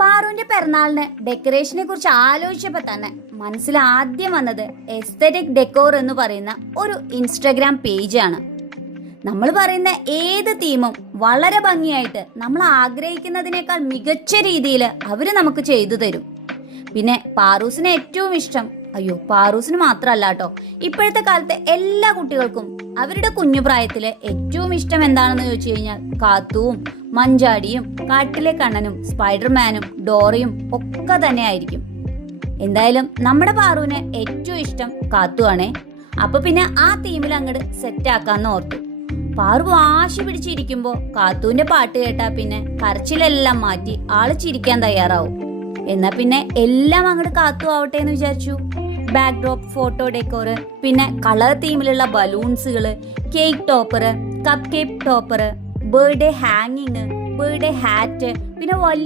പാറുവിന്റെ പിറന്നാളിന് ഡെക്കറേഷനെ കുറിച്ച് ആലോചിച്ചപ്പോ തന്നെ മനസ്സിൽ ആദ്യം വന്നത് എസ്തെറ്റിക് ഡെക്കോർ എന്ന് പറയുന്ന ഒരു ഇൻസ്റ്റഗ്രാം പേജാണ്. നമ്മൾ പറയുന്ന ഏത് തീമും വളരെ ഭംഗിയായിട്ട് നമ്മൾ ആഗ്രഹിക്കുന്നതിനേക്കാൾ മികച്ച രീതിയിൽ അവര് നമുക്ക് ചെയ്തു തരും. പിന്നെ പാറൂസിന് ഏറ്റവും ഇഷ്ടം, പാറൂസിന് മാത്രമല്ല കേട്ടോ, ഇപ്പോഴത്തെ കാലത്തെ എല്ലാ കുട്ടികൾക്കും അവരുടെ കുഞ്ഞു പ്രായത്തില് ഏറ്റവും ഇഷ്ടം എന്താണെന്ന് ചോദിച്ചു കഴിഞ്ഞാൽ കാത്തുവും മഞ്ചാടിയും കാട്ടിലെ കണ്ണനും സ്പൈഡർമാനും ഡോറയും ഒക്കെ തന്നെ ആയിരിക്കും. എന്തായാലും നമ്മുടെ പാറുവിന് ഏറ്റവും ഇഷ്ടം കാത്തുവാണേ. അപ്പൊ പിന്നെ ആ തീമിൽ അങ്ങോട്ട് സെറ്റ് ആക്കാന്ന് ഓർത്തു. പാറു വാശി പിടിച്ചിരിക്കുമ്പോ കാത്തുവിന്റെ പാട്ട് കേട്ടാ പിന്നെ കരച്ചിലെല്ലാം മാറ്റി ആള് ചിരിക്കാൻ തയ്യാറാവും. എന്നാ പിന്നെ എല്ലാം അങ്ങോട്ട് കാത്തു ആവട്ടെ എന്ന് വിചാരിച്ചു. ബാക്ക്ഡ്രോപ്പ്, ഫോട്ടോ ഡെക്കോർ, പിന്നെ കളർ തീമിലുള്ള ബലൂൺസുകള്, cake topper, cup cake topper, birthday ഹാങ്ങിങ്, ബർത്ത്ഡേ ഹാറ്റ്, പിന്നെ വലിയ